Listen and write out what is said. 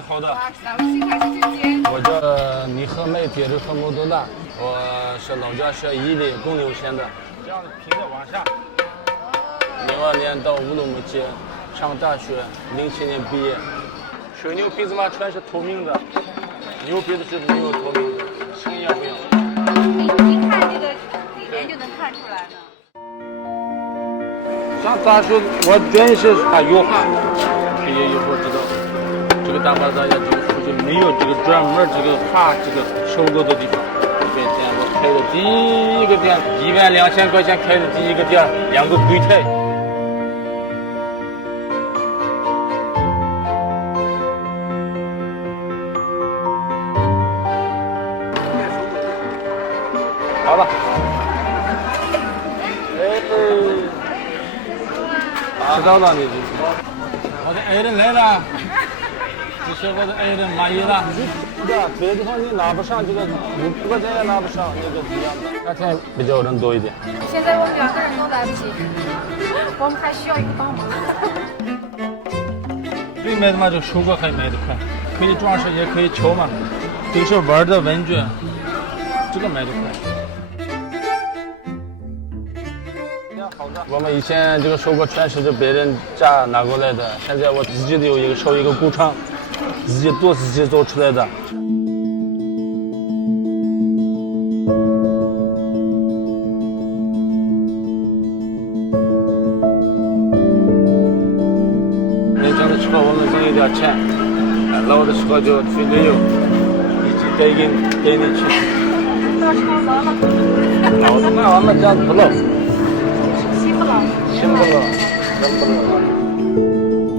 挺好的。那微信开始就接。我叫李和美，爹是和木多大，我是老家是伊犁公牛县的。这样子平着往下。02年到乌鲁木齐上大学，07年毕业。水牛鼻子嘛全是透明的，牛鼻子是没有透明的，声音也不一样。一看这个里面就能看出来呢。上大学我专业是打油画，毕业以后知道这个大巴扎呀，这个附近没有这个专门这个画这个收购的地方。这店我开的第一个店，12000块钱开的第一个店，2个柜台。好了。知道了你，我的爱人来了，这是我的爱人满意了。对啊，别的地方你拿不上这个500块钱也拿不上，那个一样的。那天比较人多一点。现在我们2个人都来不及，我们还需要一个帮忙。最买的嘛，就收割还买得快，可以装饰也可以敲嘛，都是玩的文具，这个买得快。我们以前这个收获全是别人家拿过来的，现在我自己有一个工厂，自己做出来的。年轻的时候我们挣一点钱，老的时候就去旅游，一起给你去。老的那我们家不老。心不老，人不老。